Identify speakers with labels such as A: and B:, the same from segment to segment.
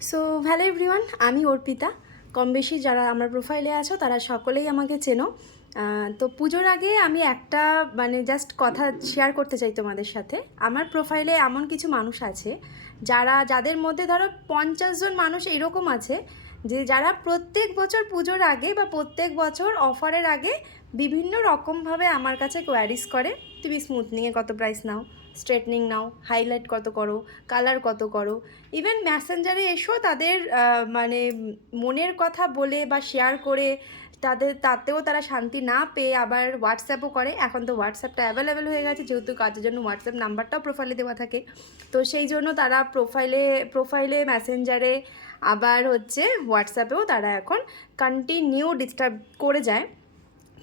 A: So hello everyone আমি অর্পিতা। কম বেশি যারা আমার প্রোফাইলে আছো, তারা সকলেই আমাকে চেনো। তো পুজোর আগে আমি একটা মানে জাস্ট কথা শেয়ার করতে চাই তোমাদের সাথে। আমার প্রোফাইলে এমন কিছু মানুষ আছে, যারা, যাদের মধ্যে ধরো পঞ্চাশ জন মানুষ এরকম আছে যে যারা প্রত্যেক বছর পুজোর আগে বা প্রত্যেক বছর অফারের আগে বিভিন্ন রকমভাবে আমার কাছে কোয়ারিস করে, তুমি স্মুথনিংয়ে কত প্রাইস নাও? স্ট্রেটনিং নাও? হাইলাইট কত করো? কালার কত করো? ইভেন ম্যাসেঞ্জারে এসো তাদের মানে মনের কথা বলে বা শেয়ার করে তাদের, তাতেও তারা শান্তি না পেয়ে আবার হোয়াটসঅ্যাপও করে। এখন তো হোয়াটসঅ্যাপটা অ্যাভেলেবেল হয়ে গেছে, যেহেতু কাজের জন্য হোয়াটসঅ্যাপ নাম্বারটাও প্রোফাইলে দেওয়া থাকে। তো সেই জন্য তারা প্রোফাইলে প্রোফাইলে মেসেঞ্জারে আবার হচ্ছে হোয়াটসঅ্যাপেও তারা এখন কন্টিনিউ ডিস্টার্ব করে যায়।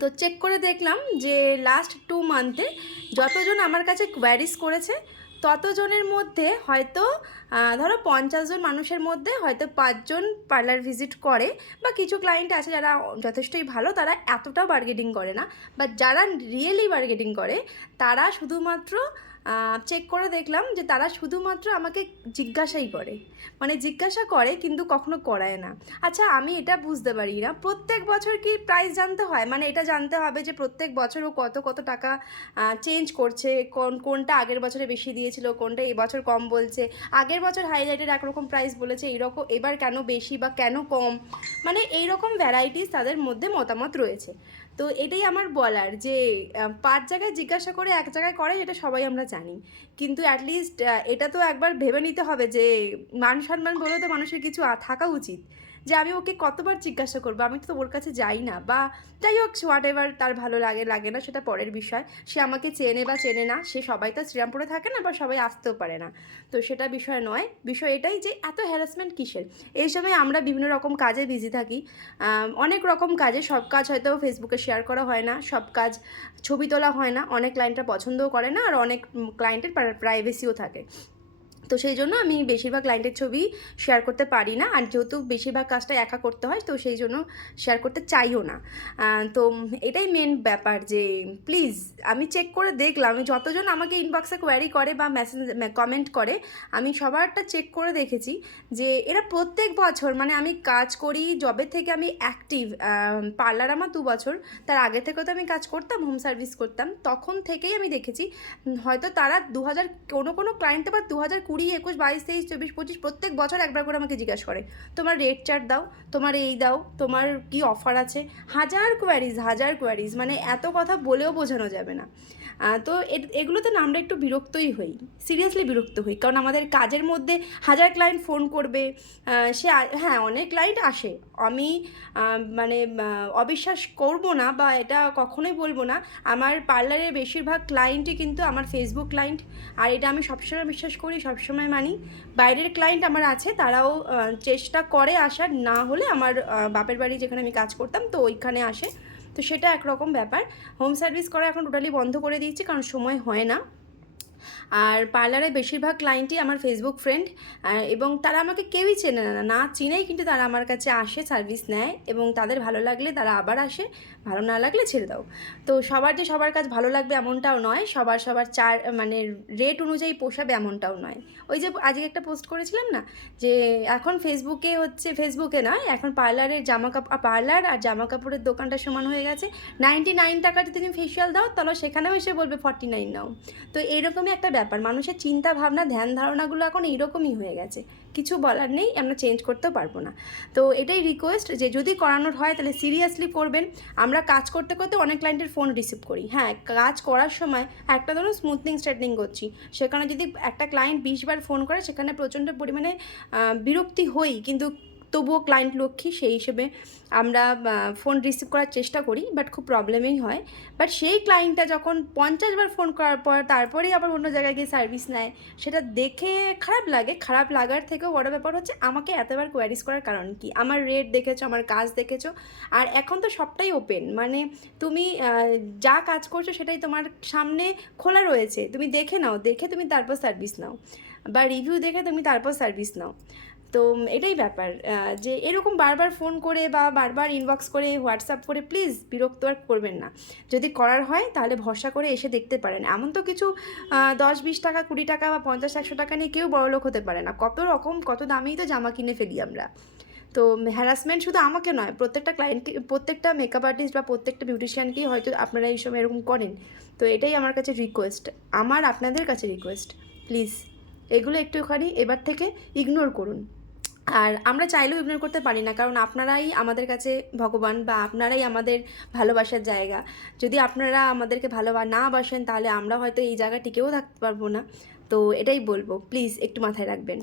A: তো চেক করে দেখলাম যে লাস্ট টু মান্থে যতজন আমার কাছে কোয়ারিজ করেছে ততজনের মধ্যে হয়তো ধরো পঞ্চাশ জন মানুষের মধ্যে হয়তো পাঁচজন পার্লার ভিজিট করে, বা কিছু ক্লায়েন্ট আছে যারা যথেষ্টই ভালো, তারা এতটাও বার্গেটিং করে না বা যারা রিয়েলি বার্গেটিং করে, তারা শুধুমাত্র চেক করে দেখলাম যে তারা শুধুমাত্র আমাকে জিজ্ঞাসাই করে। মানে জিজ্ঞাসা করে কিন্তু কখনো করায় না। আচ্ছা আমি এটা বুঝতে পারি না। প্রত্যেক বছর কি প্রাইস জানতে হয়? মানে এটা জানতে হবে যে প্রত্যেক বছর ও কত কত টাকা চেঞ্জ করছে, কোন, কোনটা আগের বছরে বেশি দিয়েছিল, কোনটা এই বছর কম বলছে। আগের বছর হাইলাইটের একরকম প্রাইস বলেছে, এইরকম এবার কেন বেশি বা কেন কম? মানে এই রকম ভ্যারাইটিস তাদের মধ্যে মতামত রয়েছে। তো এটাই আমার বলার যে পাঁচ জায়গায় জিজ্ঞাসা করে এক জায়গায় করে, এটা সবাই আমরা জানি। কিন্তু অ্যাটলিস্ট এটা তো একবার ভেবে নিতে হবে যে মান সম্মান বলেও তো মানুষের কিছু থাকা উচিত। যে আমি ওকে কতবার জিজ্ঞাসা করব? আমি তো ওর কাছে যাই না। বা যাই হোক হোয়াট এভার তার ভালো লাগে লাগে না, সেটা পরের বিষয়। সে আমাকে চেনে বা চেনে না, সে সবাই তো শ্রীরামপুরে থাকে না বা সবাই আসতেও পারে না। তো সেটা বিষয় নয়। বিষয় এটাই যে এত হ্যারাসমেন্ট কিসের? এই সময় আমরা বিভিন্ন রকম কাজে বিজি থাকি। অনেক রকম কাজে। সব কাজ হয়তো ফেসবুকে শেয়ার করা হয় না। সব কাজ ছবি তোলা হয় না। অনেক ক্লায়েন্টরা পছন্দও করে না। আর অনেক ক্লায়েন্টের প্রাইভেসিও থাকে। তো সেই জন্য আমি বেশিরভাগ ক্লায়েন্টের ছবি শেয়ার করতে পারি না। আর যেহেতু বেশিরভাগ কাজটা একা করতে হয়, তো সেই জন্য শেয়ার করতে চাইও না। তো এটাই মেন ব্যাপার যে প্লিজ আমি চেক করে দেখলাম যতজন আমাকে ইনবক্সে কোয়ারি করে বা মেসেজ কমেন্ট করে, আমি সবারটা চেক করে দেখেছি যে এরা প্রত্যেক বছর মানে আমি কাজ করি জবের থেকে আমি অ্যাক্টিভ পার্লার আমার দু বছর, তার আগে থেকেও তো আমি কাজ করতাম হোম সার্ভিস করতাম, তখন থেকেই আমি দেখেছি, হয়তো তারা দু হাজার কোনো কোনো ক্লায়েন্ট আবার দু হাজার কুড়ি, একুশ, বাইশ, তেইশ, চব্বিশ, পঁচিশ প্রত্যেক বছর একবার করে আমাকে জিজ্ঞাসা করে, তোমার রেট চার্ট দাও, তোমার এই দাও, তোমার কি অফার আছে? হাজার কোয়ারিজ হাজার কোয়ারিজ মানে এত কথা বলেও বোঝানো যাবে না। তো এগুলোতে না আমরা একটু বিরক্তই হই সিরিয়াসলি বিরক্ত হই। কারণ আমাদের কাজের মধ্যে হাজার ক্লায়েন্ট ফোন করবে সে হ্যাঁ অনেক ক্লায়েন্ট আসে। আমি মানে অবিশ্বাস করব না বা এটা কখনোই বলব না। আমার পার্লারের বেশিরভাগ ক্লায়েন্টই কিন্তু আমার ফেসবুক ক্লায়েন্ট আর এটা আমি সবসময় বিশ্বাস করি, সবসময় মানি। বাইরের ক্লায়েন্ট আমার আছে, তারাও চেষ্টা করে আসার। না হলে আমার বাপের বাড়ি যেখানে আমি কাজ করতাম, তো ওইখানে আসে। তো সেটা একরকম ব্যাপার। হোম সার্ভিস করা এখন টোটালি বন্ধ করে দিয়েছি, কারণ সময় হয় না। আর পার্লারে বেশিরভাগ ক্লায়েন্টই আমার ফেসবুক ফ্রেন্ড এবং তারা আমাকে কেউই চেনে না না চিনেই কিন্তু তারা আমার কাছে আসে সার্ভিস নেয়, এবং তাদের ভালো লাগলে তারা আবার আসে, ভালো না লাগলে ছেড়ে দাও। তো সবার যে সবার কাজ ভালো লাগবে এমনটাও নয়, সবার সবার চার মানে রেট অনুযায়ী পোষাবে এমনটাও নয়। ওই যে আজকে একটা পোস্ট করেছিলাম না, যে এখন ফেসবুকে হচ্ছে ফেসবুকে নয়, এখন পার্লারের জামা কাপড় পার্লার আর জামা কাপড়ের দোকানটা সমান হয়ে গেছে। নাইনটি নাইন টাকা যদি তুমি ফেসিয়াল দাও, তাহলে সেখানেও এসে বলবে ফর্টি নাইন নাও। তো এইরকমই একটা ব্যাপার, মানুষের চিন্তা ভাবনা, ধ্যান ধারণাগুলো এখন এইরকমই হয়ে গেছে। কিছু বলার নেই, আমরা চেঞ্জ করতেও পারব না। তো এটাই রিকোয়েস্ট যে যদি করানোর হয় তাহলে সিরিয়াসলি করবেন। আমরা কাজ করতে করতে অনেক ক্লায়েন্টের ফোন রিসিভ করি। হ্যাঁ কাজ করার সময় একটা ধরুন স্মুথনিং স্ট্রেটনিং করছি। সেখানে যদি একটা ক্লায়েন্ট বিশবার ফোন করে, সেখানে প্রচণ্ড পরিমাণে বিরক্তি হই, কিন্তু তবুও ক্লায়েন্ট লক্ষ্মী, সেই হিসেবে আমরা ফোন রিসিভ করার চেষ্টা করি বাট খুব প্রবলেমেই হয়। বাট সেই ক্লায়েন্টটা যখন পঞ্চাশবার ফোন করার পর, তারপরেই আবার অন্য জায়গায় গিয়ে সার্ভিস নেয়, সেটা দেখে খারাপ লাগে। খারাপ লাগার থেকেও বড় ব্যাপার হচ্ছে, আমাকে এতবার কোয়ারিজ করার কারণ কি? আমার রেট দেখেছ, আমার কাজ দেখেছ, আর এখন তো সবটাই ওপেন মানে তুমি যা কাজ করছ, সেটাই তোমার সামনে খোলা রয়েছে। তুমি দেখে নাও, দেখে তুমি তারপর সার্ভিস নাও। বা রিভিউ দেখে তুমি তারপর সার্ভিস নাও। তো এটাই ব্যাপার। যে এরকম বারবার ফোন করে বা বারবার ইনবক্স করে হোয়াটসঅ্যাপ করে প্লিজ বিরক্ত আর করবেন না। যদি করার হয়, তাহলে ভরসা করে এসে দেখতে পারেন। এমন তো কিছু দশ, বিশ টাকা, কুড়ি টাকা বা পঞ্চাশ, একশো টাকা নিয়ে কেউ বড়লোক হতে পারে না। কত রকম, কত দামেই তো জামা কিনে ফেলি আমরা। তো হ্যারাসমেন্ট শুধু আমাকে নয়, প্রত্যেকটা ক্লায়েন্টকে প্রত্যেকটা মেকআপ আর্টিস্ট বা প্রত্যেকটা বিউটিশিয়ানকেই হয়তো আপনারা এই সময় এরকম করেন। তো এটাই আমার কাছে রিকোয়েস্ট আমার আপনাদের কাছে রিকোয়েস্ট প্লিজ এগুলো একটুখানি এবার থেকে ইগনোর করুন। আর আমরা চাইলেও ইগনোর করতে পারি না, কারণ আপনারাই আমাদের কাছে ভগবান বা আপনারাই আমাদের ভালোবাসার জায়গা। যদি আপনারা আমাদেরকে ভালোবা, না বাসেন, তাহলে আমরা হয়তো এই জায়গা টিকেও থাকতে পারব না। তো এটাই বলব প্লিজ একটু মাথায় রাখবেন।